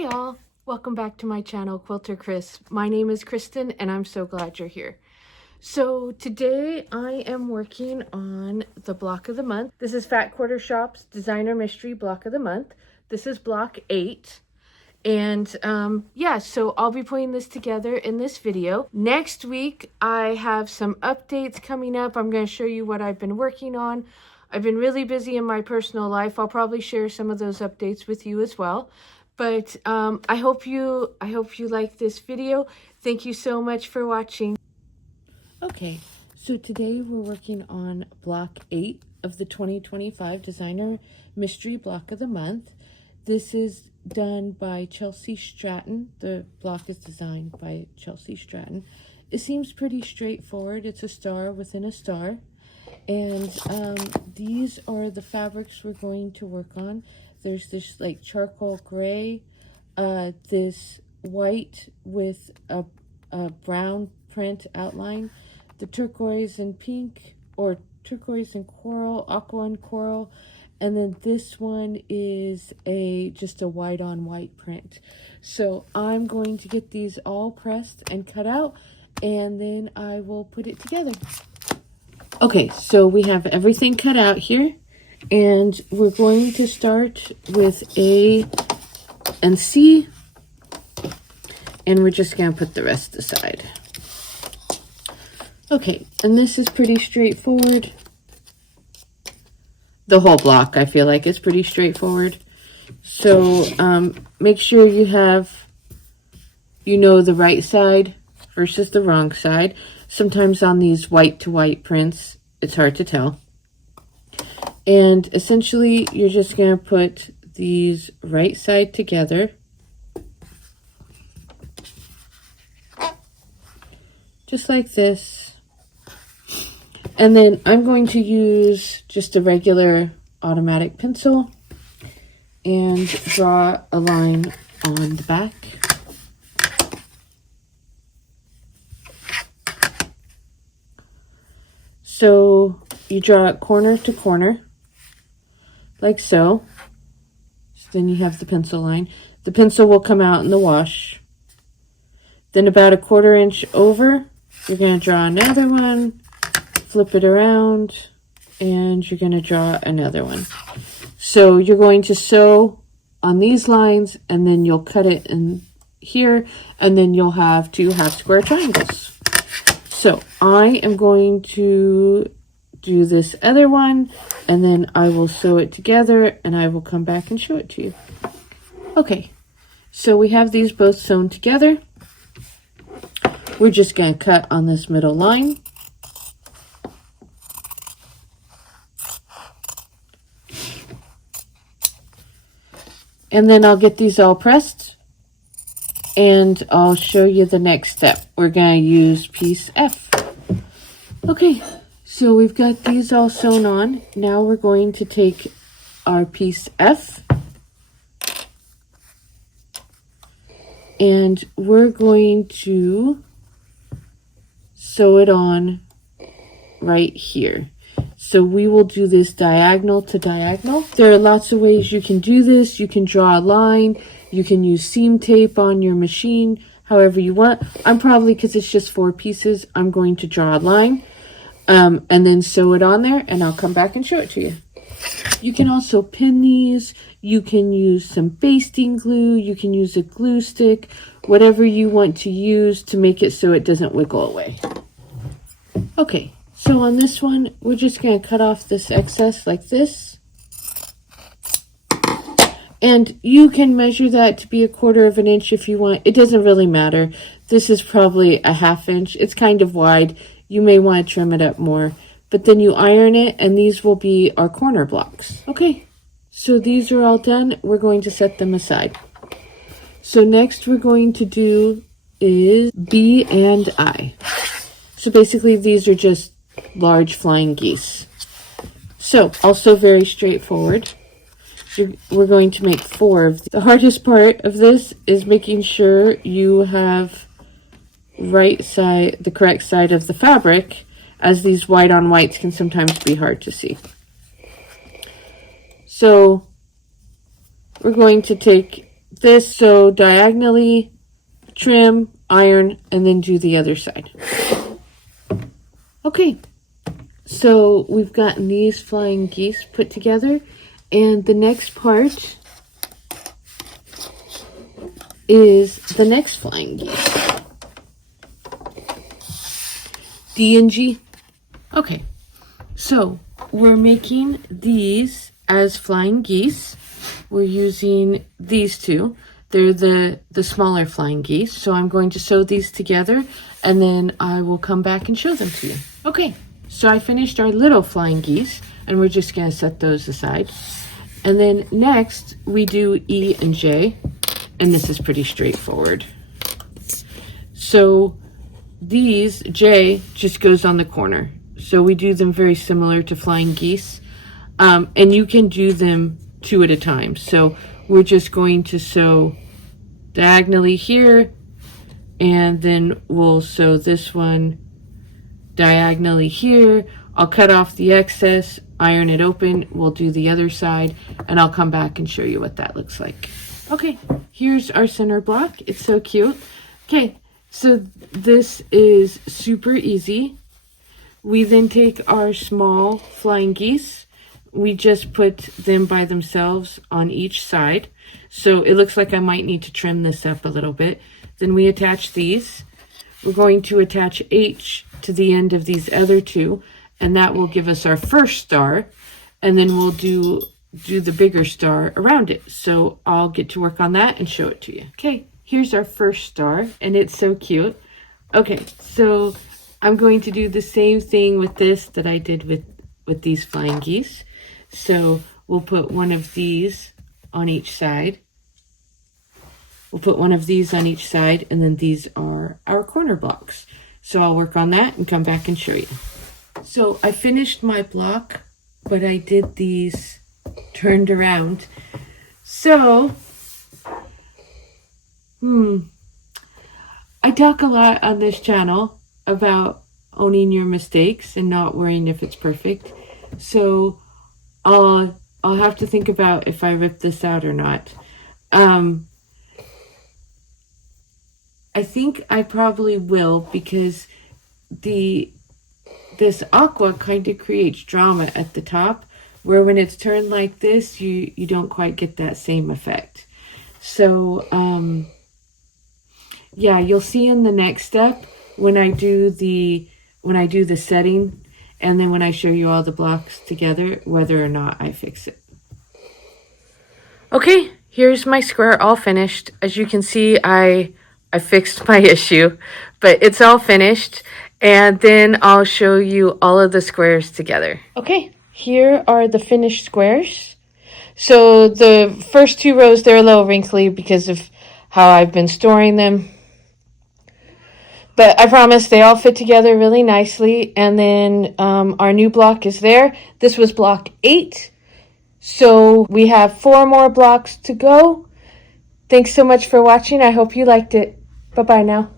Hi all, welcome back to my channel, Kwilterkris. My name is Kristen and I'm so glad you're here. So today I am working on the block of the month. This is Fat Quarter Shop's Designer Mystery Block of the Month. This is block 8. And yeah, so I'll be putting this together in this video. Next week, I have some updates coming up. I'm going to show you what I've been working on. I've been really busy in my personal life. I'll probably share some of those updates with you as well. But I hope you like this video. Thank you so much for watching. Okay, so today we're working on block 8 of the 2025 Designer Mystery Block of the Month. This is done by Chelsea Stratton. The block is designed by Chelsea Stratton. It seems pretty straightforward. It's a star within a star. And these are the fabrics we're going to work on. There's this like charcoal gray, this white with a brown print outline, the turquoise and pink, or turquoise and coral, aqua and coral, and then this one is just a white on white print. So I'm going to get these all pressed and cut out, and then I will put it together. Okay, so we have everything cut out here, and we're going to start with A and C, and we're just going to put the rest aside. Okay, and this is pretty straightforward. The whole block, I feel like, is pretty straightforward. So make sure you know the right side versus the wrong side. Sometimes on these white to white prints, it's hard to tell. And essentially, you're just going to put these right side together. Just like this. And then I'm going to use just a regular automatic pencil and draw a line on the back. So you draw it corner to corner, like so. Then you have the pencil line. The pencil will come out in the wash. Then about a 1/4 inch over, you're going to draw another one, flip it around, and you're going to draw another one. So you're going to sew on these lines, and then you'll cut it in here, and then you'll have 2 half square triangles. So I am going to do this other one, and then I will sew it together, and I will come back and show it to you. Okay, so we have these both sewn together. We're just going to cut on this middle line. And then I'll get these all pressed, and I'll show you the next step. We're going to use piece F. Okay, so we've got these all sewn on. Now we're going to take our piece F, and we're going to sew it on right here. So we will do this diagonal to diagonal. There are lots of ways you can do this. You can draw a line. You can use seam tape on your machine, however you want. I'm probably, because it's just 4 pieces, I'm going to draw a line and then sew it on there, and I'll come back and show it to you. You can also pin these. You can use some basting glue. You can use a glue stick, whatever you want to use to make it so it doesn't wiggle away. Okay. So on this one, we're just going to cut off this excess like this. And you can measure that to be a 1/4 inch if you want. It doesn't really matter. This is probably a 1/2 inch. It's kind of wide. You may want to trim it up more. But then you iron it, and these will be our corner blocks. Okay, so these are all done. We're going to set them aside. So next we're going to do is B and I. So basically these are just large flying geese. So also very straightforward. We're going to make 4 of these. The hardest part of this is making sure you have the correct side of the fabric, as these white on whites can sometimes be hard to see. So we're going to take this, so diagonally trim, iron, and then do the other side. Okay, so we've gotten these flying geese put together, and the next part is the next flying geese. D and G. Okay, so we're making these as flying geese. We're using these two. They're the smaller flying geese. So I'm going to sew these together and then I will come back and show them to you. Okay, so I finished our little flying geese and we're just gonna set those aside. And then next we do E and J, and this is pretty straightforward. So these, J just goes on the corner. So we do them very similar to flying geese. And you can do them 2 at a time. So we're just going to sew diagonally here, and then we'll sew this one diagonally here. I'll cut off the excess, iron it open, we'll do the other side, and I'll come back and show you what that looks like. Okay, here's our center block. It's so cute. Okay, so this is super easy. We then take our small flying geese. We just put them by themselves on each side. So it looks like I might need to trim this up a little bit. Then we attach these. We're going to attach H to the end of these other two, and that will give us our first star. And then we'll do the bigger star around it. So I'll get to work on that and show it to you. Okay, here's our first star, and it's so cute. Okay, so I'm going to do the same thing with this that I did with these flying geese. So we'll put one of these on each side. We'll put one of these on each side, and then these are our corner blocks. So I'll work on that and come back and show you. So I finished my block, but I did these turned around. So, I talk a lot on this channel about owning your mistakes and not worrying if it's perfect. So I'll have to think about if I rip this out or not. I think I probably will, because this aqua kind of creates drama at the top, where when it's turned like this, you don't quite get that same effect. So yeah, you'll see in the next step when I do the setting, and then when I show you all the blocks together, whether or not I fix it. Okay, here's my square all finished. As you can see, I fixed my issue, but it's all finished. And then I'll show you all of the squares together. Okay, here are the finished squares. So the first 2 rows, they're a little wrinkly because of how I've been storing them. But I promise they all fit together really nicely. And then our new block is there. This was block 8. So we have 4 more blocks to go. Thanks so much for watching. I hope you liked it. Bye-bye now.